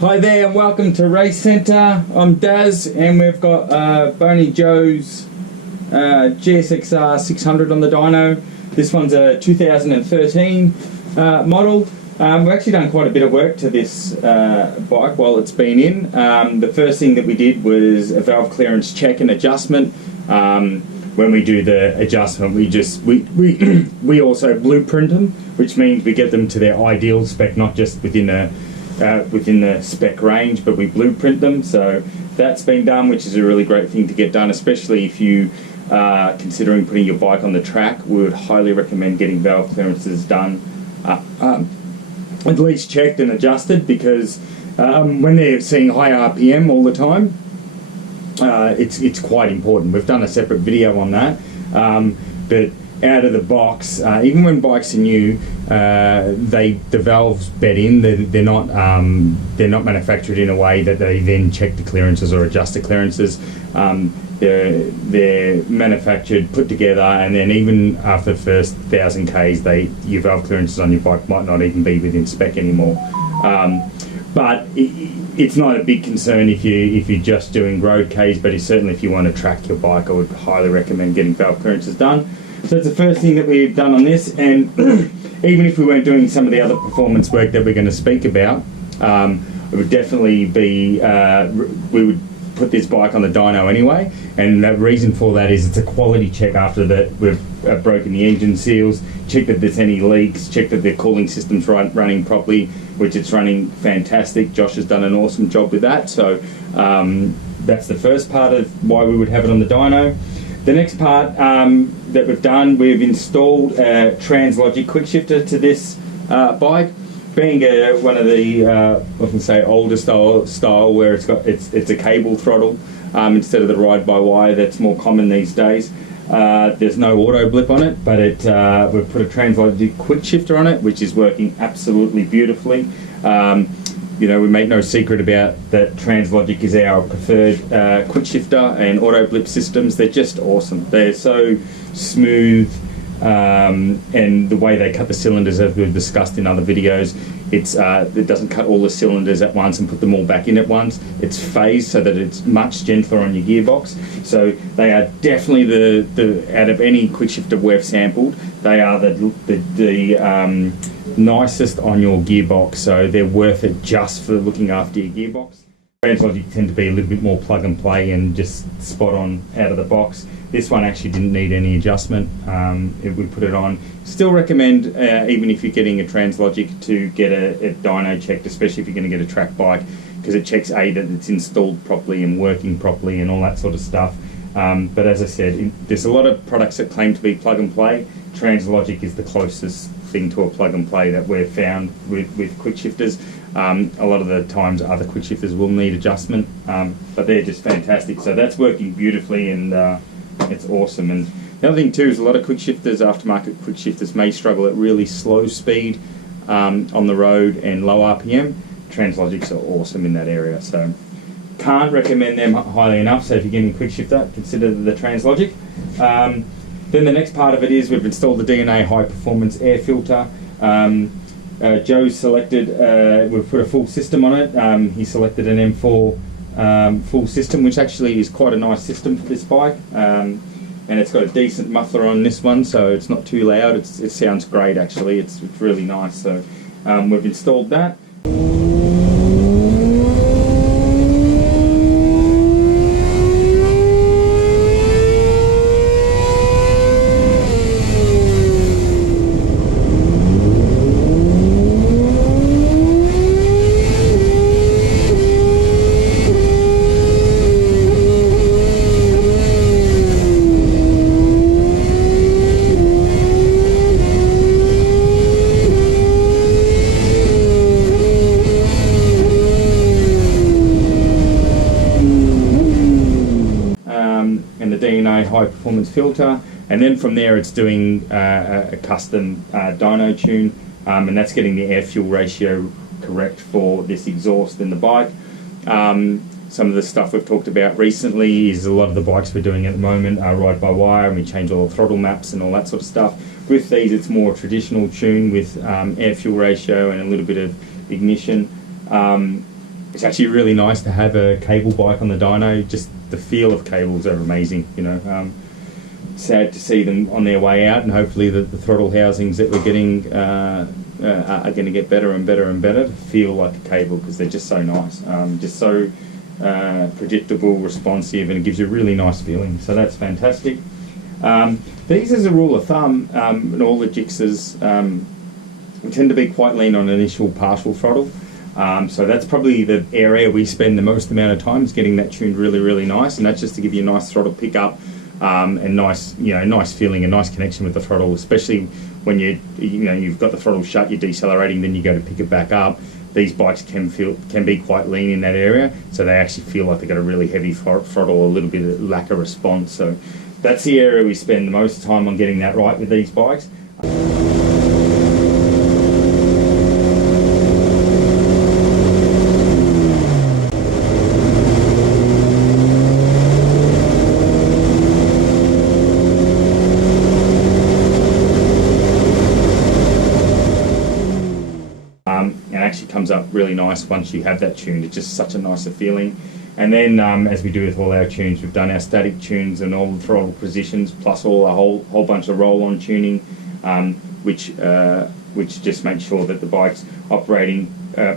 Hi there and welcome to Race Centre. I'm Daz and we've got Boney Joe's GSX-R600 on the dyno. This one's a 2013 model. We've actually done quite a bit of work to this bike while it's been in. The first thing that we did was a valve clearance check and adjustment. When we do the adjustment, we also blueprint them, which means we get them to their ideal spec, not just within the spec range, but we blueprint them. So that's been done, which is a really great thing to get done, especially if you are considering putting your bike on the track. We would highly recommend getting valve clearances done, at least checked and adjusted, because when they're seeing high RPM all the time, it's quite important. We've done a separate video on that, but out of the box, even when bikes are new, the valves bed in. They're not manufactured in a way that they then check the clearances or adjust the clearances. They're manufactured, put together, and then even after the first 1,000 Ks, your valve clearances on your bike might not even be within spec anymore. But it's not a big concern if you're just doing road Ks, but certainly if you want to track your bike, I would highly recommend getting valve clearances done. So it's the first thing that we've done on this, and even if we weren't doing some of the other performance work that we're going to speak about, it would definitely be, we would put this bike on the dyno anyway, and the reason for that is it's a quality check after that we've broken the engine seals, check that there's any leaks, check that the cooling system's running properly, which it's running fantastic. Josh has done an awesome job with that, so that's the first part of why we would have it on the dyno. The next part that we've done, we've installed a Translogic Quickshifter to this bike. Being one of the, I can say, older style where it's a cable throttle instead of the ride-by-wire that's more common these days. There's no auto blip on it, but we've put a Translogic Quickshifter on it, which is working absolutely beautifully. You know, we make no secret about that Translogic is our preferred Quickshifter and auto blip systems. They're just awesome. They're so smooth, and the way they cut the cylinders, as we've discussed in other videos, it doesn't cut all the cylinders at once and put them all back in at once. It's phased so that it's much gentler on your gearbox. So they are definitely the out of any Quickshifter we've sampled, they are the nicest on your gearbox, so they're worth it just for looking after your gearbox. Translogic tend to be a little bit more plug and play and just spot on out of the box. This one actually didn't need any adjustment. We put it on. Still recommend, even if you're getting a Translogic, to get a dyno checked, especially if you're going to get a track bike, because it checks that it's installed properly and working properly and all that sort of stuff. But as I said, there's a lot of products that claim to be plug and play. Translogic is the closest thing to a plug and play that we've found with Quickshifters. A lot of the times other Quickshifters will need adjustment, but they're just fantastic. So that's working beautifully, and it's awesome. And the other thing too is a lot of Quickshifters, aftermarket Quickshifters, may struggle at really slow speed on the road and low RPM. Translogics are awesome in that area, so can't recommend them highly enough. So if you're getting a Quickshifter, consider the Translogic. Then the next part of it is we've installed the DNA high performance air filter. Joe selected, we've put a full system on it. He selected an M4 full system, which actually is quite a nice system for this bike. And it's got a decent muffler on this one, so it's not too loud. It sounds great actually, it's really nice. So we've installed that. And the DNA high performance filter, and then from there it's doing a custom dyno tune, and that's getting the air fuel ratio correct for this exhaust in the bike. Some of the stuff we've talked about recently is a lot of the bikes we're doing at the moment are ride by wire, and we change all the throttle maps and all that sort of stuff. With these it's more traditional tune with air fuel ratio and a little bit of ignition. it's actually really nice to have a cable bike on the dyno. Just the feel of cables are amazing, you know. Sad to see them on their way out, and hopefully the throttle housings that we're getting are going to get better and better and better to feel like a cable, because they're just so nice, just so predictable, responsive, and it gives you a really nice feeling. So that's fantastic. These, as a rule of thumb, and all the Gixxers tend to be quite lean on initial partial throttle. So that's probably the area we spend the most amount of time, is getting that tuned really, really nice, and that's just to give you a nice throttle pickup, and nice, nice feeling, a nice connection with the throttle, especially when you've got the throttle shut, you're decelerating, then you go to pick it back up. These bikes can be quite lean in that area, so they actually feel like they've got a really heavy throttle, a little bit of lack of response. So that's the area we spend the most time on getting that right with these bikes. Comes up really nice once you have that tuned. It's just such a nicer feeling. And then as we do with all our tunes, we've done our static tunes and all the throttle positions, plus a whole bunch of roll-on tuning, which just makes sure that the bike's operating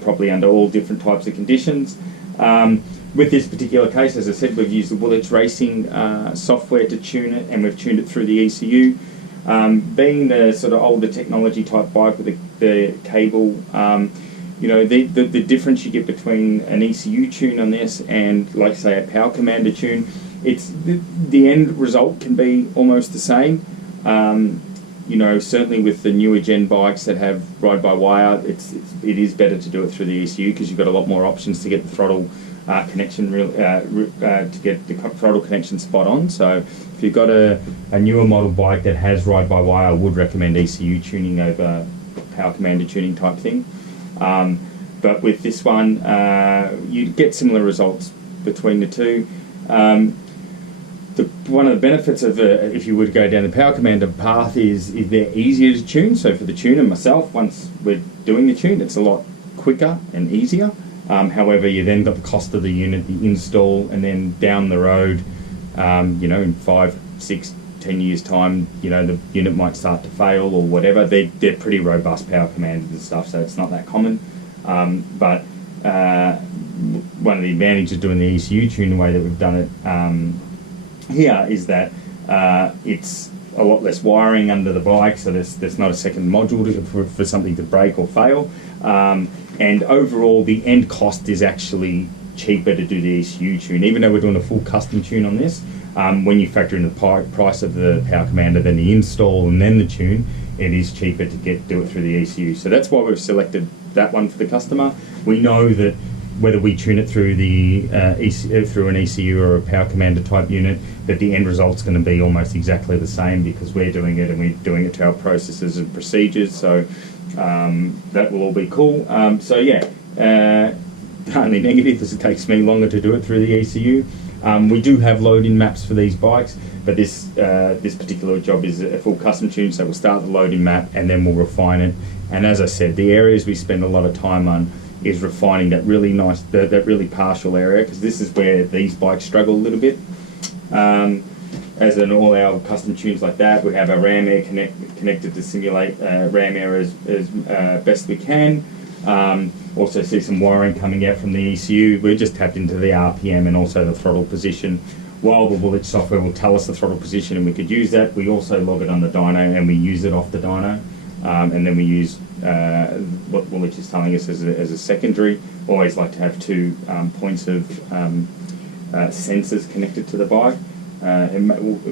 properly under all different types of conditions. With this particular case, as I said, we've used the Woolwich Racing software to tune it, and we've tuned it through the ECU. Being the sort of older technology type bike with the cable, the difference you get between an ECU tune on this and, like say, a Power Commander tune, it's the end result can be almost the same. Certainly with the newer gen bikes that have ride-by-wire, it is better to do it through the ECU, because you've got a lot more options to get the throttle connection to get the throttle connection spot on. So if you've got a newer model bike that has ride-by-wire, I would recommend ECU tuning over Power Commander tuning type thing. But with this one, you get similar results between the two. One of the benefits of if you were to go down the Power Commander path is they're easier to tune. So for the tuner, myself, once we're doing the tune, it's a lot quicker and easier. However, you then got the cost of the unit, the install, and then down the road, in 5, 6, 10 years time, the unit might start to fail or whatever. They're pretty robust Power Commanders and stuff, so it's not that common. But one of the advantages of doing the ECU tune the way that we've done it here is that it's a lot less wiring under the bike, so there's not a second module for something to break or fail. And overall, the end cost is actually cheaper to do the ECU tune, even though we're doing a full custom tune on this. When you factor in the price of the Power Commander, then the install and then the tune, it is cheaper to do it through the ECU. So that's why we've selected that one for the customer. We know that whether we tune it through through an ECU or a Power Commander type unit, that the end result's going to be almost exactly the same, because we're doing it and we're doing it to our processes and procedures. So that will all be cool. The only negative is it takes me longer to do it through the ECU. We do have load-in maps for these bikes, but this particular job is a full custom tune, so we'll start the load-in map and then we'll refine it. And as I said, the areas we spend a lot of time on is refining that really nice, that really partial area, because this is where these bikes struggle a little bit. As in all our custom tunes like that, we have our ram air connected to simulate ram air as best we can. Also see some wiring coming out from the ECU. We're just tapped into the RPM and also the throttle position. While the Woolwich software will tell us the throttle position and we could use that, we also log it on the dyno and we use it off the dyno. And then we use what Woolwich is telling us as a secondary. Always like to have 2 points of sensors connected to the bike. It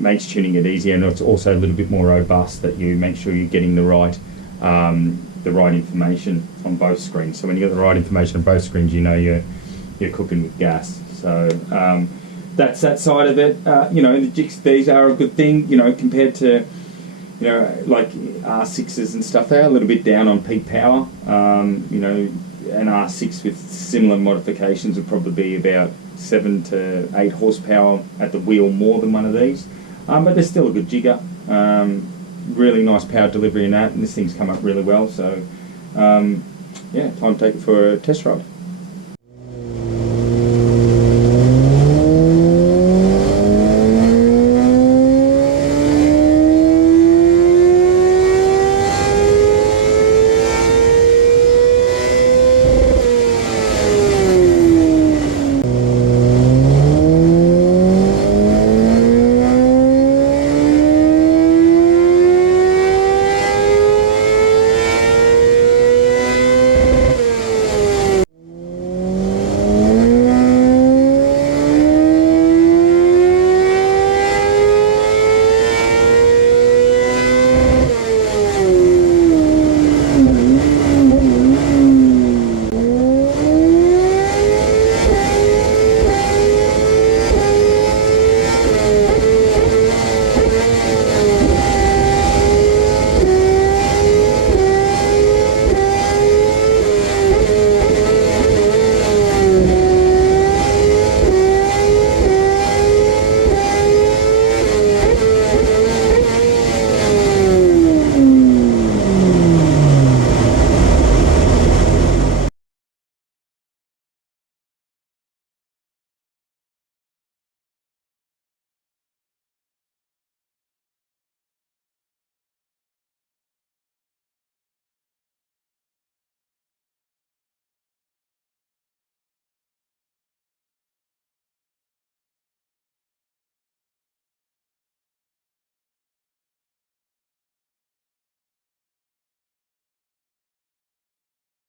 makes tuning it easier, and it's also a little bit more robust, that you make sure you're getting the right information on both screens. So when you get the right information on both screens, you know you're cooking with gas. So that's that side of it. The Gixxers, these are a good thing, compared to like R6s and stuff. They're a little bit down on peak power. An R6 with similar modifications would probably be about 7 to 8 horsepower at the wheel more than one of these, but they're still a good jigger. Really nice power delivery in that, and this thing's come up really well. So time to take it for a test ride.